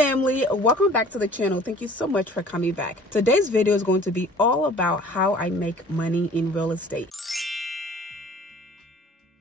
family, welcome back to the channel. Thank you so much for coming back. Today's video is going to be all about how I make money in real estate.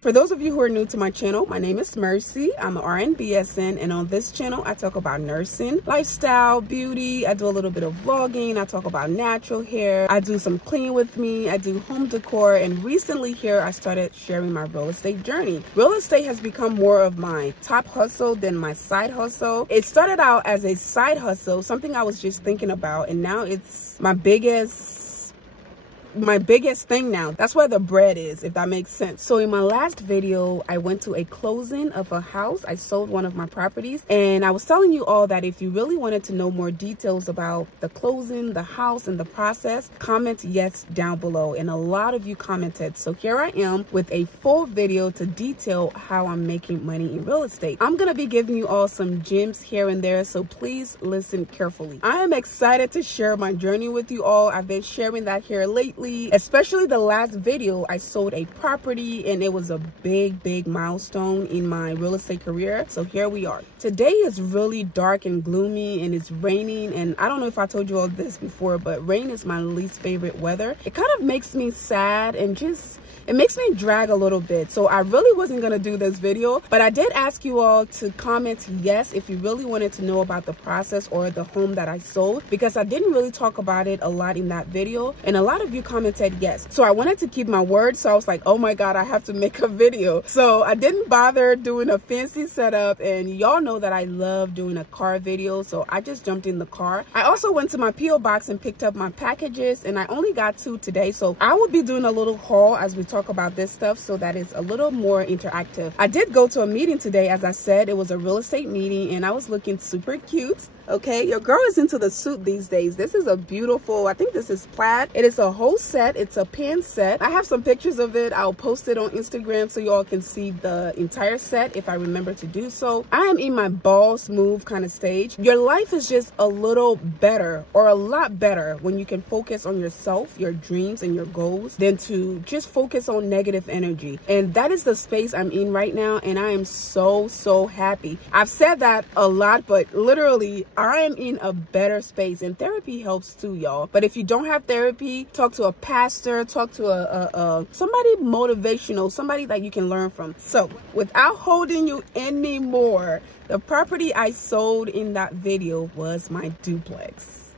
For those of you who are new to my channel, my name is Mercy. I'm an RN BSN, and on this channel, I talk about nursing, lifestyle, beauty. I do a little bit of vlogging. I talk about natural hair. I do some clean with me. I do home decor, and recently here, I started sharing my real estate journey. Real estate has become more of my top hustle than my side hustle. It started out as a side hustle, something I was just thinking about, and now it's my biggest thing now. That's where the bread is, if that makes sense. So in my last video, I went to a closing of a house. I sold one of my properties, and I was telling you all that if you really wanted to know more details about the closing, the house, and the process, comment yes down below. And a lot of you commented. So here I am with a full video to detail how I'm making money in real estate. I'm gonna be giving you all some gems here and there, so please listen carefully. I am excited to share my journey with you all. I've been sharing that here lately. Especially the last video, I sold a property, and it was a big milestone in my real estate career. So here we are. Today is really dark and gloomy, and it's raining, and I don't know if I told you all this before, but rain is my least favorite weather. It kind of makes me sad and it makes me drag a little bit. So I really wasn't gonna do this video, but I did ask you all to comment yes if you really wanted to know about the process or the home that I sold, because I didn't really talk about it a lot in that video, and a lot of you commented yes. So I wanted to keep my word, so I was like, oh my god, I have to make a video. So I didn't bother doing a fancy setup, and y'all know that I love doing a car video, so I just jumped in the car. I also went to my P.O. box and picked up my packages, and I only got 2 today, so I will be doing a little haul as we talk about this stuff, so that is a little more interactive. I did go to a meeting today. As I said, it was a real estate meeting, and I was looking super cute. Okay, your girl is into the suit these days. This is a beautiful, I think this is plaid. It is a whole set. It's a pin set. I have some pictures of it. I'll post it on Instagram so you all can see the entire set if I remember to do so. I am in my boss move kind of stage. Your life is just a little better, or a lot better, when you can focus on yourself, your dreams, and your goals, than to just focus on negative energy. And that is the space I'm in right now, and I am so happy. I've said that a lot, but literally, I am in a better space, and therapy helps too, y'all. But if you don't have therapy, talk to a pastor, talk to somebody motivational, somebody that you can learn from. So without holding you anymore, the property I sold in that video was my duplex.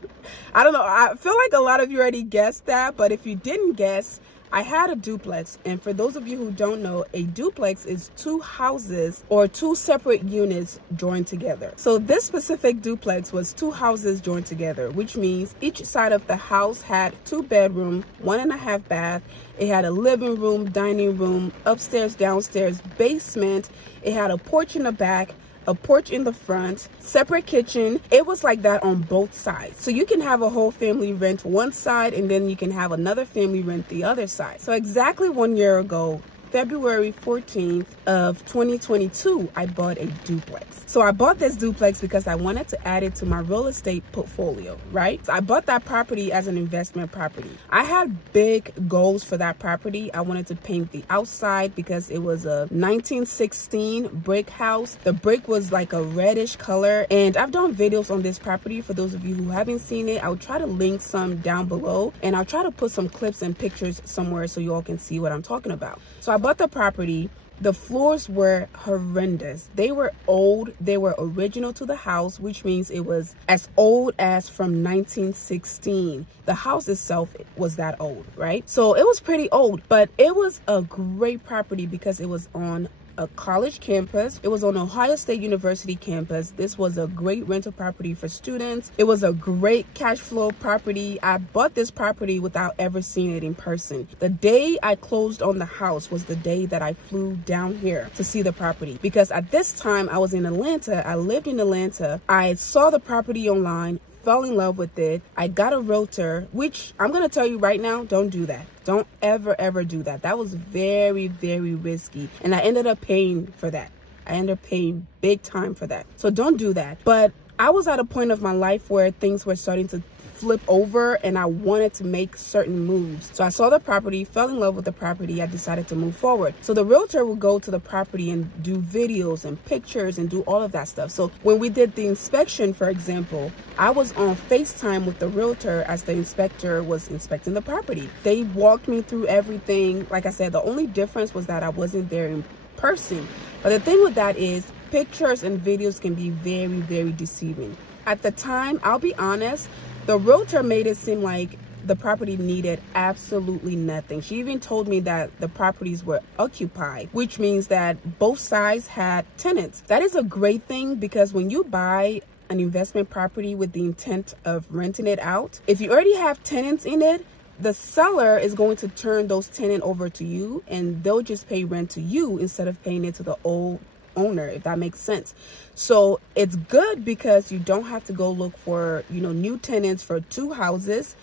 I don't know, I feel like a lot of you already guessed that, but if you didn't guess, I had a duplex, and for those of you who don't know, a duplex is 2 houses or 2 separate units joined together. So this specific duplex was 2 houses joined together, which means each side of the house had 2 bedrooms, 1.5 bath. It had a living room, dining room, upstairs, downstairs, basement. It had a porch in the back, a porch in the front, separate kitchen. It was like that on both sides. So you can have a whole family rent one side, and then you can have another family rent the other side. So exactly 1 year ago, February 14th of 2022, I bought a duplex. So I bought this duplex because I wanted to add it to my real estate portfolio, right? So I bought that property as an investment property. I had big goals for that property. I wanted to paint the outside because it was a 1916 brick house. The brick was like a reddish color, and I've done videos on this property. For those of you who haven't seen it, I'll try to link some down below, and I'll try to put some clips and pictures somewhere so you all can see what I'm talking about. So I bought the property. The floors were horrendous. They were old. They were original to the house, which means it was as old as from 1916. The house itself was that old, right? So it was pretty old, but it was a great property because it was on a college campus. It was on Ohio State University campus. This was a great rental property for students. It was a great cash flow property. I bought this property without ever seeing it in person. The day I closed on the house was the day that I flew down here to see the property, because at this time I was in Atlanta. I lived in Atlanta. I saw the property online, fell in love with it. I got a realtor, which I'm gonna tell you right now, don't do that. Don't ever do that. That was very risky, and I ended up paying for that. I ended up paying big time for that. So don't do that. But I was at a point of my life where things were starting to flip over, and I wanted to make certain moves. So I saw the property, fell in love with the property. I decided to move forward. So the realtor will go to the property and do videos and pictures and do all of that stuff. So when we did the inspection, for example, I was on FaceTime with the realtor as the inspector was inspecting the property. They walked me through everything. Like I said, the only difference was that I wasn't there in person. But the thing with that is pictures and videos can be very, very deceiving. At the time, I'll be honest, the realtor made it seem like the property needed absolutely nothing. She even told me that the properties were occupied, which means that both sides had tenants. That is a great thing, because when you buy an investment property with the intent of renting it out, if you already have tenants in it, the seller is going to turn those tenants over to you, and they'll just pay rent to you instead of paying it to the old owner, if that makes sense. So it's good because you don't have to go look for, you know, new tenants for 2 houses,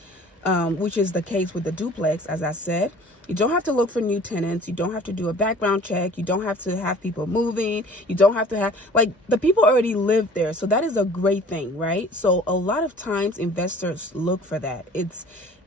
which is the case with the duplex. As I said, you don't have to look for new tenants. You don't have to do a background check. You don't have to have people moving. You don't have to have, like, the people already live there. So that is a great thing, right? So a lot of times investors look for that.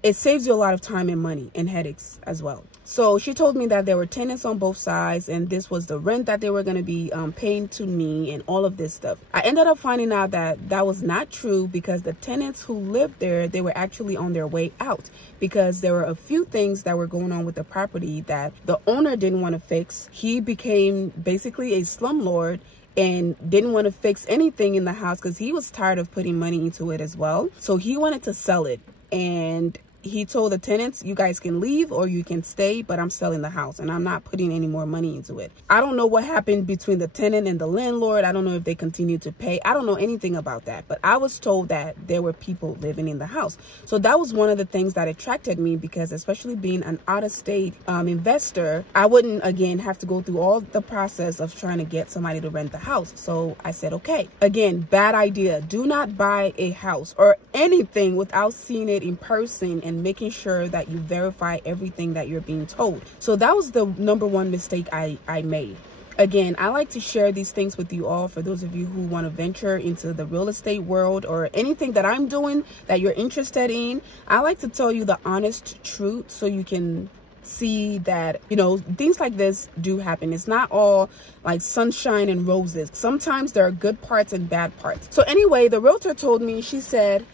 It saves you a lot of time and money and headaches as well. So she told me that there were tenants on both sides, and this was the rent that they were going to be paying to me and all of this stuff. I ended up finding out that that was not true, because the tenants who lived there, they were actually on their way out, because there were a few things that were going on with the property that the owner didn't want to fix. He became basically a slumlord and didn't want to fix anything in the house because he was tired of putting money into it as well. So he wanted to sell it, and he told the tenants, you guys can leave or you can stay, but I'm selling the house and I'm not putting any more money into it. I don't know what happened between the tenant and the landlord. I don't know if they continued to pay. I don't know anything about that, but I was told that there were people living in the house. So that was one of the things that attracted me, because especially being an out-of-state investor, I wouldn't again have to go through all the process of trying to get somebody to rent the house. So I said, okay. Again, bad idea. Do not buy a house or anything without seeing it in person and making sure that you verify everything that you're being told. So that was the #1 mistake I made. Again, I like to share these things with you all for those of you who want to venture into the real estate world or anything that I'm doing that you're interested in. I like to tell you the honest truth so you can see that, you know, things like this do happen. It's not all like sunshine and roses. Sometimes there are good parts and bad parts. So anyway, the realtor told me, she said,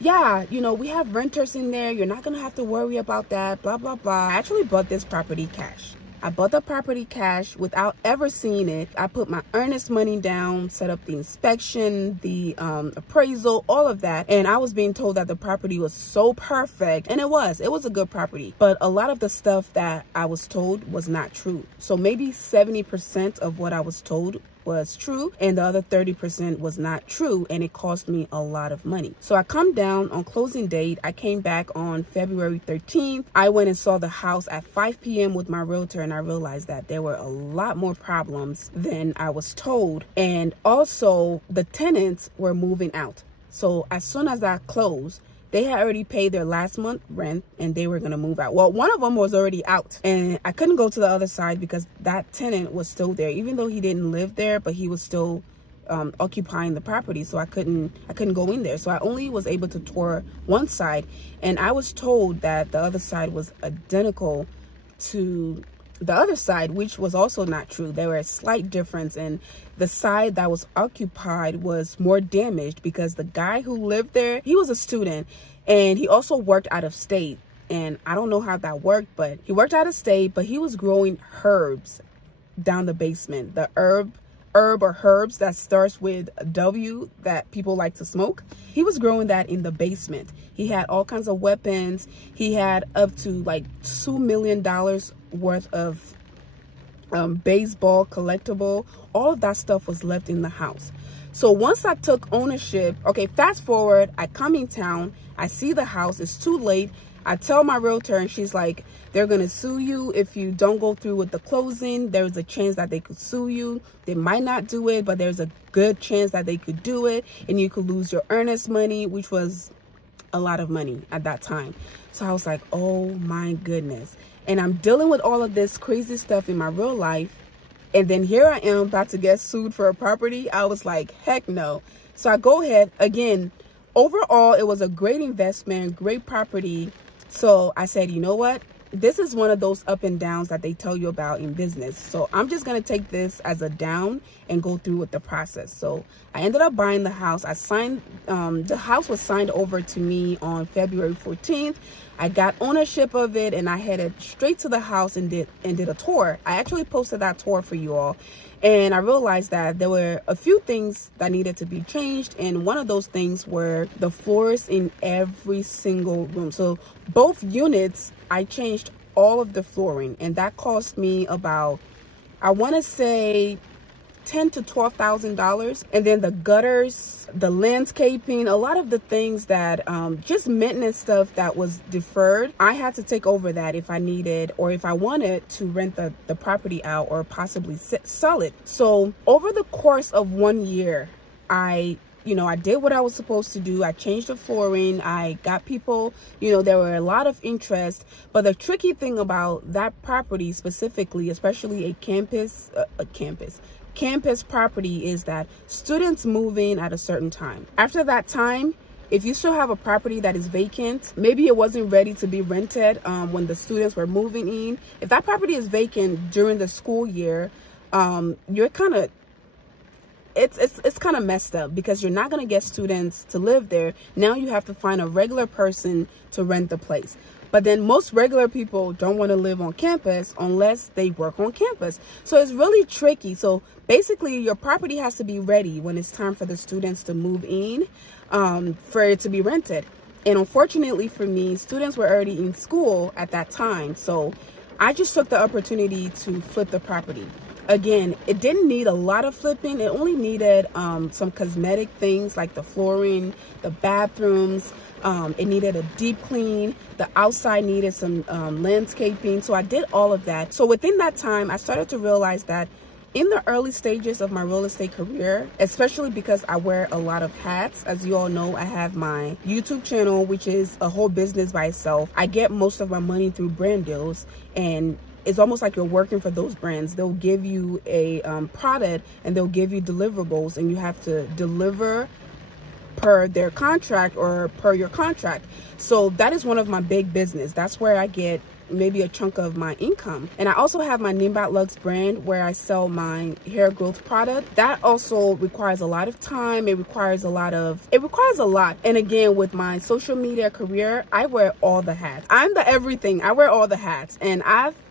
yeah, you know, we have renters in there. You're not going to have to worry about that, blah, blah, blah. I actually bought this property cash. I bought the property cash without ever seeing it. I put my earnest money down, set up the inspection, the appraisal, all of that. And I was being told that the property was so perfect. And it was a good property. But a lot of the stuff that I was told was not true. So maybe 70% of what I was told was true, and the other 30% was not true, and it cost me a lot of money. So I come down on closing date. I came back on February 13th. I went and saw the house at 5 p.m. with my realtor, and I realized that there were a lot more problems than I was told, and also the tenants were moving out. So as soon as I closed, they had already paid their last month rent and they were going to move out. Well, one of them was already out, and I couldn't go to the other side because that tenant was still there, even though he didn't live there, but he was still occupying the property. So I couldn't go in there. So I only was able to tour one side, and I was told that the other side was identical to the other side, which was also not true. There were a slight difference, and the side that was occupied was more damaged because the guy who lived there, he was a student, and he also worked out of state. And I don't know how that worked, but he worked out of state, but he was growing herbs down the basement. The herb or herbs that starts with W that people like to smoke. He was growing that in the basement. He had all kinds of weapons. He had up to like $2 million worth of baseball collectible. All of that stuff was left in the house. So once I took ownership, okay, fast forward, I come in town, I see the house, it's too late. I tell my realtor, and she's like, they're going to sue you if you don't go through with the closing. There's a chance that they could sue you. They might not do it, but there's a good chance that they could do it, and you could lose your earnest money, which was a lot of money at that time. So I was like, oh my goodness. And I'm dealing with all of this crazy stuff in my real life, and then here I am about to get sued for a property. I was like, heck no. So I go ahead again, overall, it was a great investment, great property. So I said, you know what? This is one of those up and downs that they tell you about in business. So I'm just going to take this as a down and go through with the process. So I ended up buying the house. I signed, the house was signed over to me on February 14th. I got ownership of it and I headed straight to the house and did a tour. I actually posted that tour for you all. And I realized that there were a few things that needed to be changed. And one of those things were the floors in every single room. So both units, I changed all of the flooring. And that cost me about, I want to say, $10,000 to $12,000. And then the gutters, the landscaping, a lot of the things that just maintenance stuff that was deferred, I had to take over that if I needed or if I wanted to rent the property out or possibly sell it. So over the course of 1 year, I did what I was supposed to do. I changed the flooring. I got people, there were a lot of interest. But the tricky thing about that property specifically, especially a campus property, is that students move in at a certain time. After that time, if you still have a property that is vacant, maybe it wasn't ready to be rented when the students were moving in. If that property is vacant during the school year, you're kind of, it's kind of messed up because you're not going to get students to live there. Now you have to find a regular person to rent the place. But then most regular people don't want to live on campus unless they work on campus. So it's really tricky. So basically your property has to be ready when it's time for the students to move in, for it to be rented. And unfortunately for me, students were already in school at that time. So I just took the opportunity to flip the property. Again, it didn't need a lot of flipping. It only needed some cosmetic things like the flooring, the bathrooms. It needed a deep clean. The outside needed some landscaping. So I did all of that. So within that time, I started to realize that in the early stages of my real estate career, especially because I wear a lot of hats, as you all know, I have my YouTube channel, which is a whole business by itself. I get most of my money through brand deals, and it's almost like you're working for those brands. They'll give you a product and they'll give you deliverables, and you have to deliver per their contract or per your contract. So that is one of my big business. That's where I get maybe a chunk of my income. And I also have my Nimbat Lux brand where I sell my hair growth product. That also requires a lot of time. It requires a lot. And again, with my social media career, I wear all the hats. I'm the everything. I wear all the hats. And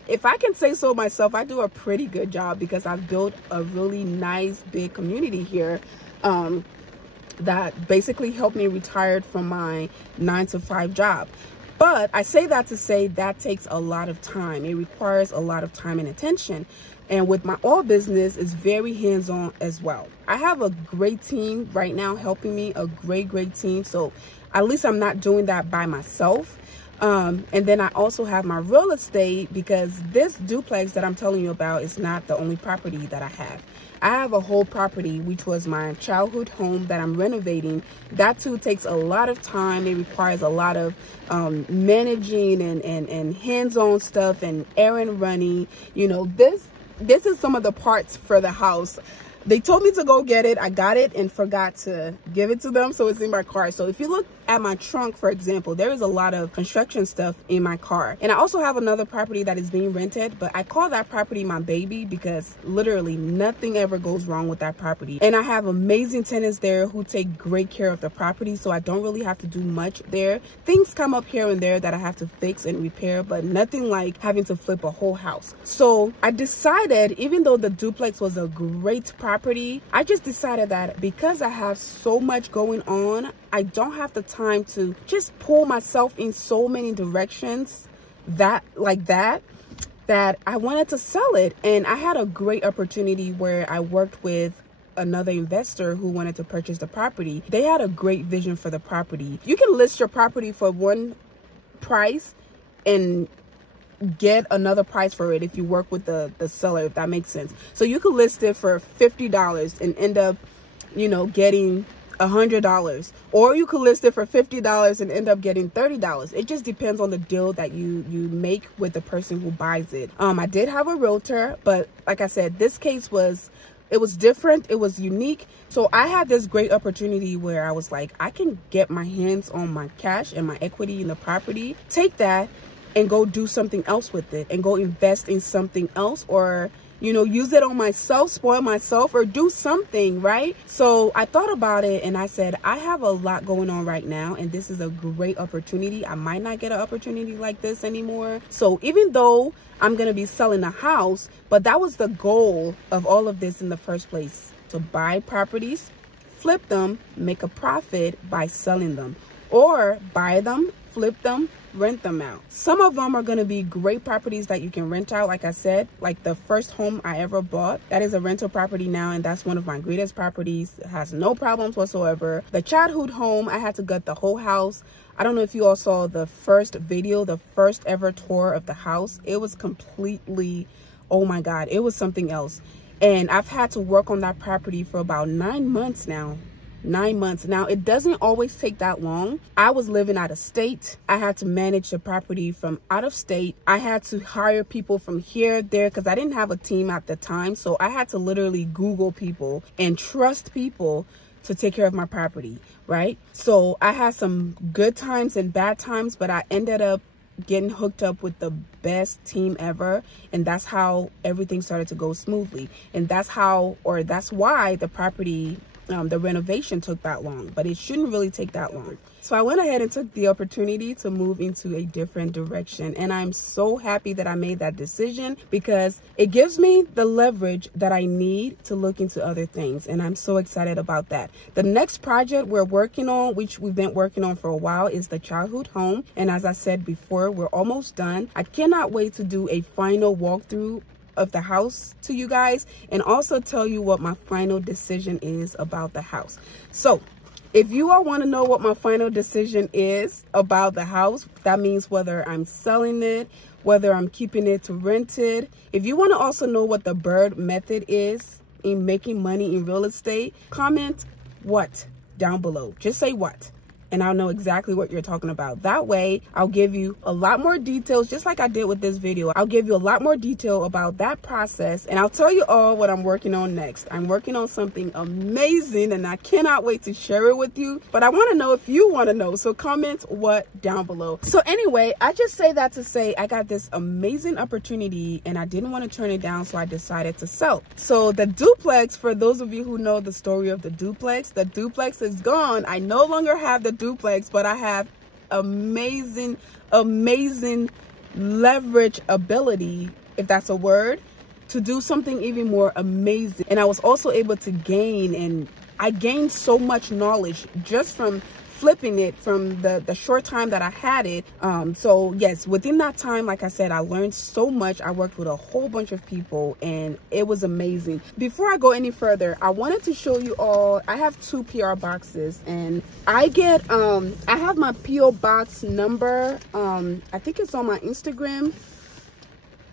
if I can say so myself, I do a pretty good job because I've built a really nice big community here that basically helped me retire from my 9-to-5 job. But I say that to say that takes a lot of time. It requires a lot of time and attention. And with my oil business, it's very hands-on as well. I have a great team right now helping me, a great team. So at least I'm not doing that by myself. And then I also have my real estate, because this duplex that I'm telling you about is not the only property that I have. I have a whole property, which was my childhood home that I'm renovating. That too takes a lot of time. It requires a lot of managing and hands-on stuff and errand running. This is some of the parts for the house. They told me to go get it. I got it and forgot to give it to them. So it's in my car. So if you look at my trunk, for example, there is a lot of construction stuff in my car. And I also have another property that is being rented, but I call that property my baby because literally nothing ever goes wrong with that property. And I have amazing tenants there who take great care of the property. So I don't really have to do much there. Things come up here and there that I have to fix and repair, but nothing like having to flip a whole house. So I decided, even though the duplex was a great property, I just decided that because I have so much going on, I don't have the time to just pull myself in so many directions that I wanted to sell it. And I had a great opportunity where I worked with another investor who wanted to purchase the property. They had a great vision for the property. You can list your property for one price and get another price for it if you work with the seller, if that makes sense. So you could list it for $50 and end up, getting $100, or you could list it for $50 and end up getting $30. It just depends on the deal that you make with the person who buys it. I did have a realtor, but like I said, this case was It was different. It was unique. So I had this great opportunity where I was like, I can get my hands on my cash and my equity in the property, take that and go do something else with it and go invest in something else, or, you know, use it on myself, spoil myself, or do something, right? So I thought about it and I said, I have a lot going on right now and this is a great opportunity. I might not get an opportunity like this anymore. So even though I'm going to be selling a house, but that was the goal of all of this in the first place, to buy properties, flip them, make a profit by selling them, or buy them, flip them, rent them out. Some of them are going to be great properties that you can rent out. Like I said, like the first home I ever bought, that is a rental property now, and that's one of my greatest properties. It has no problems whatsoever. The childhood home, I had to gut the whole house. I don't know if you all saw the first video, the first ever tour of the house. It was completely, oh my God, it was something else. And I've had to work on that property for about 9 months now. 9 months. Now, it doesn't always take that long. I was living out of state. I had to manage the property from out of state. I had to hire people from here, there, because I didn't have a team at the time. So I had to literally Google people and trust people to take care of my property, right? So I had some good times and bad times, but I ended up getting hooked up with the best team ever, and that's how everything started to go smoothly. And that's how, or that's why the property, the renovation took that long, but it shouldn't really take that long. So I went ahead and took the opportunity to move into a different direction, and I'm so happy that I made that decision because it gives me the leverage that I need to look into other things, and I'm so excited about that. The next project we're working on, which we've been working on for a while, is the childhood home, and as I said before, we're almost done. I cannot wait to do a final walkthrough of the house to you guys and also tell you what my final decision is about the house. So if you all want to know what my final decision is about the house, that means whether I'm selling it, whether I'm keeping it to rent it. If you want to also know what the bird method is in making money in real estate, comment what down below. Just say what, and I'll know exactly what you're talking about. That way, I'll give you a lot more details, just like I did with this video. I'll give you a lot more detail about that process, and I'll tell you all what I'm working on next. I'm working on something amazing, and I cannot wait to share it with you, but I want to know if you want to know, so comment what down below. So anyway, I just say that to say I got this amazing opportunity, and I didn't want to turn it down, so I decided to sell. So the duplex, for those of you who know the story of the duplex is gone. I no longer have the duplex, but I have amazing leverage ability, if that's a word, to do something even more amazing. And I was also able to gain, and I gained so much knowledge just from flipping it from the short time that I had it. So yes, within that time, like I said, I learned so much. I worked with a whole bunch of people and it was amazing. Before I go any further, I wanted to show you all, I have 2 PR boxes, and I get, I have my PO box number. I think it's on my Instagram.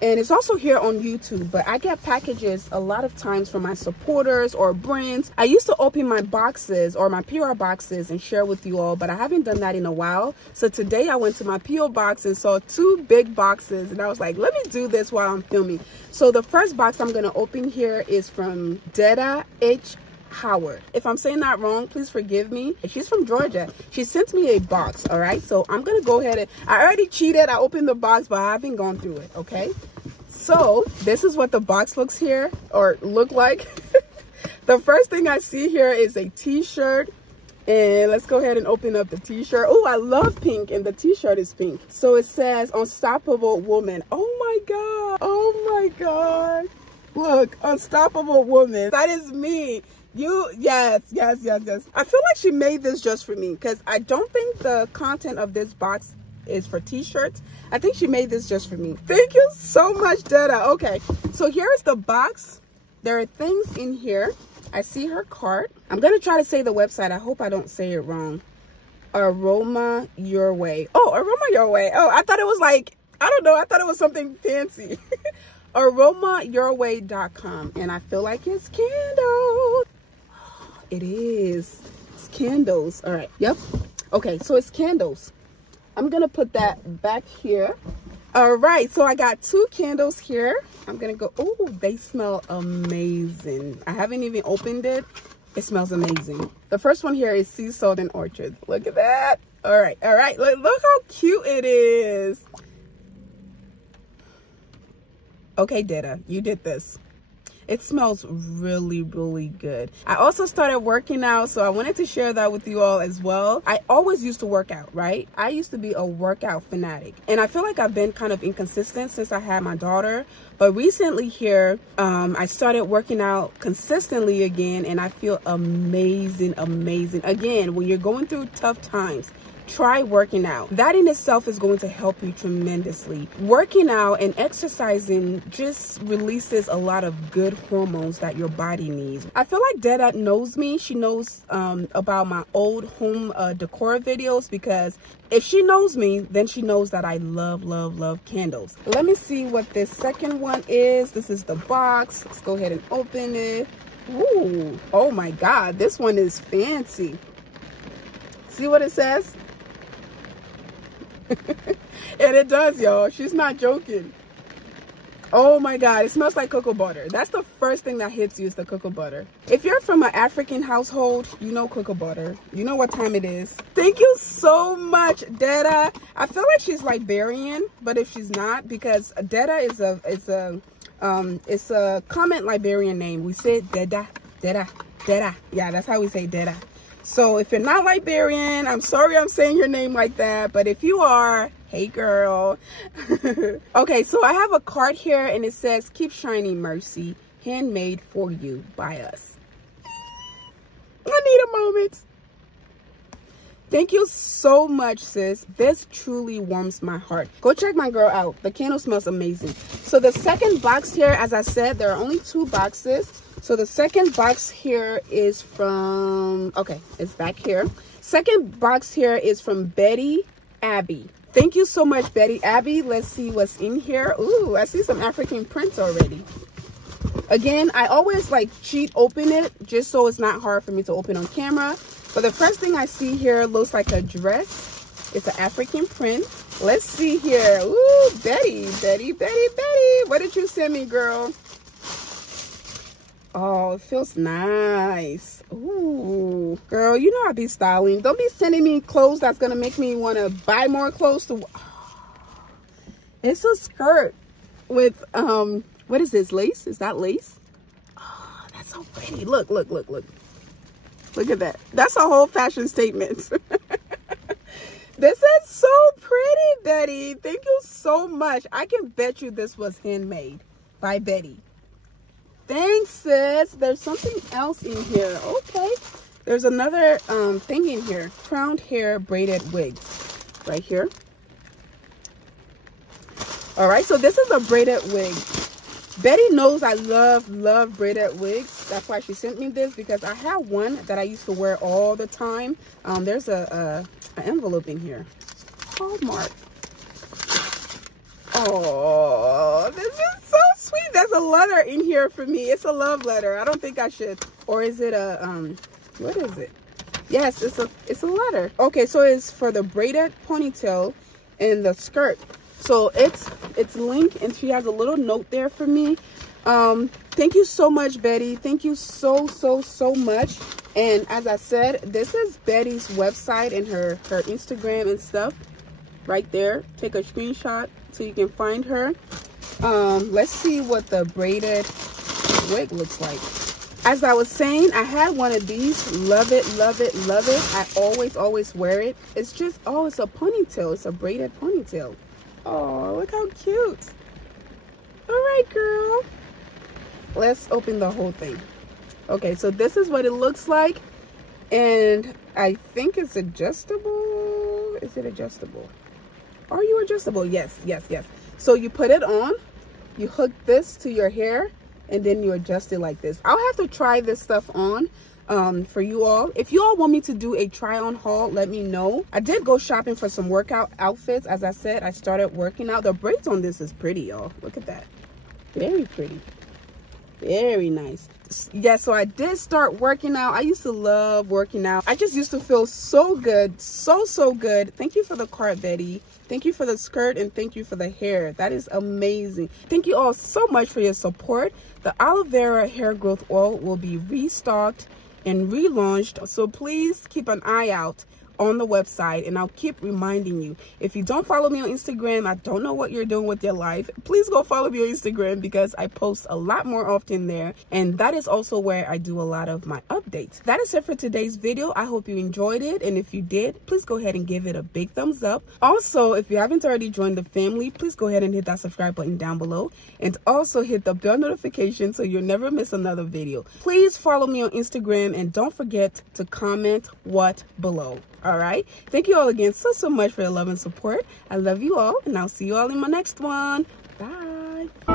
And it's also here on YouTube, but I get packages a lot of times from my supporters or brands. I used to open my boxes or my PR boxes and share with you all, but I haven't done that in a while. So today I went to my PO box and saw 2 big boxes, and I was like, let me do this while I'm filming. So the first box I'm going to open here is from Detta H. Howard. If I'm saying that wrong, please forgive me. She's from Georgia. She sent me a box, all right? So I'm going to go ahead and, I already cheated. I opened the box, but I haven't gone through it, okay? So this is what the box looks here, or look like. The first thing I see here is a t-shirt, and let's go ahead and open up the t-shirt. Oh, I love pink, and the t-shirt is pink. So it says Unstoppable Woman. Oh my God. Oh my God. Look, Unstoppable Woman. That is me. Yes. I feel like she made this just for me, because I don't think the content of this box is for t-shirts. I think she made this just for me. Thank you so much, Detta. Okay, so here's the box. There are things in here. I see her cart. I'm gonna try to say the website. I hope I don't say it wrong. Aroma Your Way. Oh, Aroma Your Way. Oh, I thought it was like, I don't know, I thought it was something fancy. aromayourway.com, and I feel like it's candles. It is. It's candles. All right. Yep. Okay, so it's candles. I'm gonna put that back here. All right, so I got 2 candles here. I'm gonna go. Oh, they smell amazing. I haven't even opened it. It smells amazing. The first one here is sea salt and orchard. Look at that. All right. Look how cute it is. Okay, Dada, you did this. It smells really, really good. I also started working out, so I wanted to share that with you all as well. I always used to work out, right? I used to be a workout fanatic, and I feel like I've been kind of inconsistent since I had my daughter. But recently here, I started working out consistently again, and I feel amazing, amazing. Again, when you're going through tough times, try working out. That in itself is going to help you tremendously. Working out and exercising just releases a lot of good hormones that your body needs. I feel like Dada knows me. She knows about my old home decor videos, because if she knows me, then she knows that I love, love, love candles. Let me see what this second one is. This is the box. Let's go ahead and open it. Ooh, oh my God, this one is fancy. See what it says? And it does, y'all. She's not joking. Oh my God, it smells like cocoa butter. That's the first thing that hits you, is the cocoa butter. If you're from an African household, you know cocoa butter. You know what time it is. Thank you so much, Dada. I feel like she's Liberian, but if she's not, because Dada is a comment Liberian name. We say Dada, Dada, Dada. Yeah, that's how we say Dada. So if you're not Liberian, I'm sorry I'm saying your name like that, but if you are, hey girl. Okay, so I have a card here and it says, "Keep shining, Mercy, handmade for you by us." I need a moment. Thank you so much, sis. This truly warms my heart. Go check my girl out. The candle smells amazing. So the second box here, as I said, there are only 2 boxes. So the second box here is from, okay, it's back here. Second box here is from Betty Abby. Thank you so much, Betty Abby. Let's see what's in here. Ooh, I see some African prints already. Again, I always like cheat open it just so it's not hard for me to open on camera. But the first thing I see here looks like a dress. It's an African print. Let's see here. Ooh, Betty. What did you send me, girl? Oh, it feels nice. Ooh, girl, you know I be styling. Don't be sending me clothes that's gonna make me want to buy more clothes. It's a skirt with what is this, lace? Is that lace? Oh, that's so pretty. Look at that. That's a whole fashion statement. This is so pretty, Betty. Thank you so much. I can bet you this was handmade by Betty. Thanks, sis. There's something else in here. Okay, there's another thing in here. Crowned hair braided wig right here. All right, so this is a braided wig. Betty knows I love braided wigs. That's why she sent me this, because I have one that I used to wear all the time. There's an envelope in here. Hallmark. Oh, this is so sweet. There's a letter in here for me. It's a love letter. I don't think I should. Or is it a what is it? Yes, it's a letter. Okay, so it's for the braided ponytail and the skirt. So it's linked, and she has a little note there for me. Thank you so much, Betty. Thank you so much. And as I said, this is Betty's website and her Instagram and stuff right there. Take a screenshot so you can find her. Let's see what the braided wig looks like. As I was saying, I had one of these. Love it. I always wear it. It's just, oh, it's a ponytail. It's a braided ponytail. Oh, look how cute. All right, girl. Let's open the whole thing. Okay, so this is what it looks like. And I think it's adjustable. Is it adjustable? Are you adjustable? Yes. So you put it on, you hook this to your hair, and then you adjust it like this. I'll have to try this stuff on for you all. If you all want me to do a try on haul, let me know. I did go shopping for some workout outfits. As I said, I started working out. The braids on this is pretty, y'all. Look at that. Very pretty. Very nice. Yeah, so I did start working out. I used to love working out. I just used to feel so good, so good. Thank you for the card, Betty. Thank you for the skirt, and thank you for the hair. That is amazing. Thank you all so much for your support. The aloe vera hair growth oil will be restocked and relaunched, so please keep an eye out on the website, and I'll keep reminding you. If you don't follow me on Instagram, I don't know what you're doing with your life. Please go follow me on Instagram because I post a lot more often there, and that is also where I do a lot of my updates. That is it for today's video. I hope you enjoyed it, and if you did, please go ahead and give it a big thumbs up. Also, if you haven't already joined the family, please go ahead and hit that subscribe button down below, and also hit the bell notification so you'll never miss another video. Please follow me on Instagram, and don't forget to comment what below. All right, thank you all again so much for your love and support. I love you all, and I'll see you all in my next one. Bye.